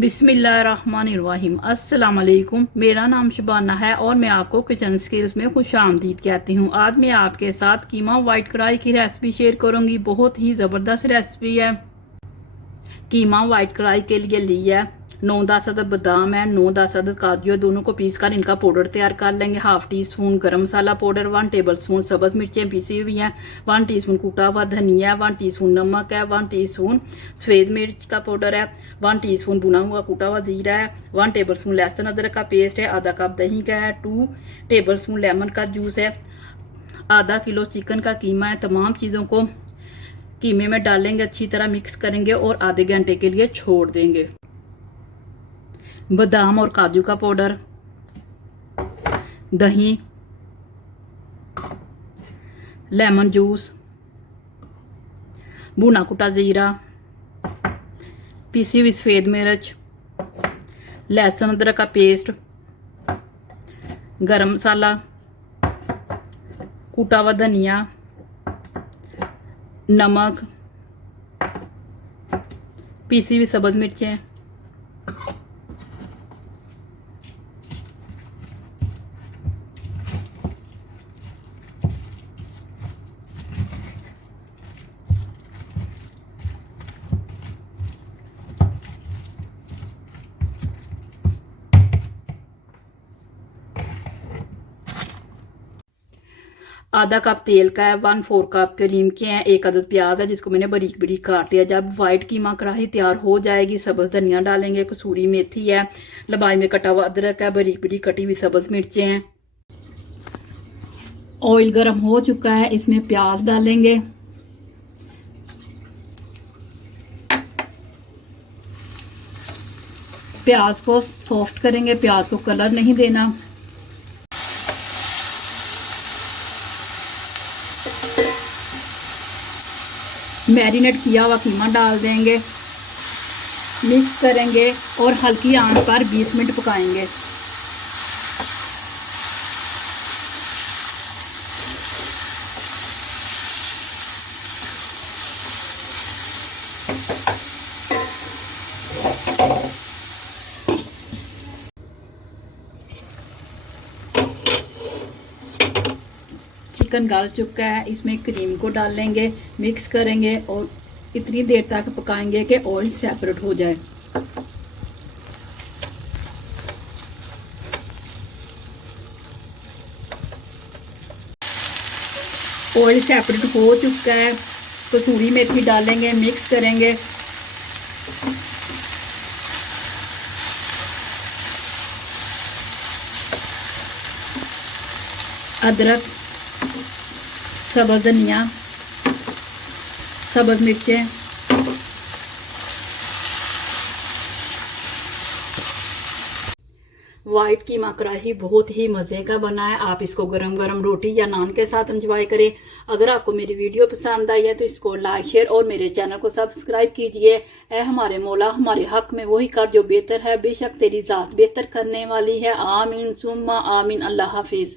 बिस्मिल्लाहिर्रहमानिर्रहीम। अस्सलाम वालेकुम। मेरा नाम शबाना है और मैं आपको किचन स्किल्स में खुश आमदीद कहती हूँ। आज मैं आपके साथ कीमा वाइट कढ़ाई की रेसिपी शेयर करूँगी। बहुत ही ज़बरदस्त रेसिपी है। कीमा वाइट कढ़ाई के लिए लिया है 9-10 अदद बादाम है, 9-10 अदद काजू है। दोनों को पीस कर इनका पाउडर तैयार कर लेंगे। हाफ टी स्पून गरम मसाला पाउडर, 1 टेबल स्पून सब्ज मिर्चें पीसी हुई हैं, 1 टीस्पून कूटा हुआ धनिया, 1 टीस्पून नमक है, 1 टीस्पून सफेद मिर्च का पाउडर है, 1 टीस्पून भुना हुआ कूटा हुआ जीरा है, 1 टेबल स्पून लहसुन अदरक का पेस्ट है, आधा कप दही का है, 2 टेबल स्पून लेमन का जूस है, आधा किलो चिकन का कीमा है। तमाम चीज़ों को कीमे में डालेंगे, अच्छी तरह मिक्स करेंगे और आधे घंटे के लिए छोड़ देंगे। बादाम और काजू का पाउडर, दही, लेमन जूस, भुना कुटा जीरा, पीसी हुई सफेद मिर्च, लहसुन अदरक का पेस्ट, गरम मसाला, कूटा हुआ धनिया, नमक, पीसी हुई सब्ज मिर्चें, आधा कप तेल का है, 1/4 कप क्रीम के हैं, 1 अदद प्याज है जिसको मैंने बारीक बारीक काट लिया। जब वाइट कीमा कढ़ाई तैयार हो जाएगी, सब्ज धनिया डालेंगे, कसूरी मेथी है, लंबाई में कटा हुआ अदरक है, बारीक बारीक कटी हुई सब्ज मिर्चें हैं। ऑयल गर्म हो चुका है, इसमें प्याज डालेंगे। प्याज को सॉफ्ट करेंगे, प्याज को कलर नहीं देना। मैरिनेट किया हुआ कीमा डाल देंगे, मिक्स करेंगे और हल्की आंच पर 20 मिनट पकाएंगे। चिकन गल चुका है, इसमें क्रीम को डालेंगे, मिक्स करेंगे और इतनी देर तक पकाएंगे कि ऑयल सेपरेट हो जाए। ऑयल सेपरेट हो चुका है, कसूरी मेथी डालेंगे, मिक्स करेंगे। अदरक, सब्ज धनिया, सब्ज मिर्चें, वाइट कीमा कढ़ाई बहुत ही मज़े का बना है। आप इसको गरम गरम रोटी या नान के साथ एंजॉय करें। अगर आपको मेरी वीडियो पसंद आई है तो इसको लाइक शेयर और मेरे चैनल को सब्सक्राइब कीजिए। ऐ हमारे मौला, हमारे हक में वही कर जो बेहतर है, बेशक तेरी ज़ात बेहतर करने वाली है। आमीन सुम्मा आमीन। अल्लाह हाफिज़।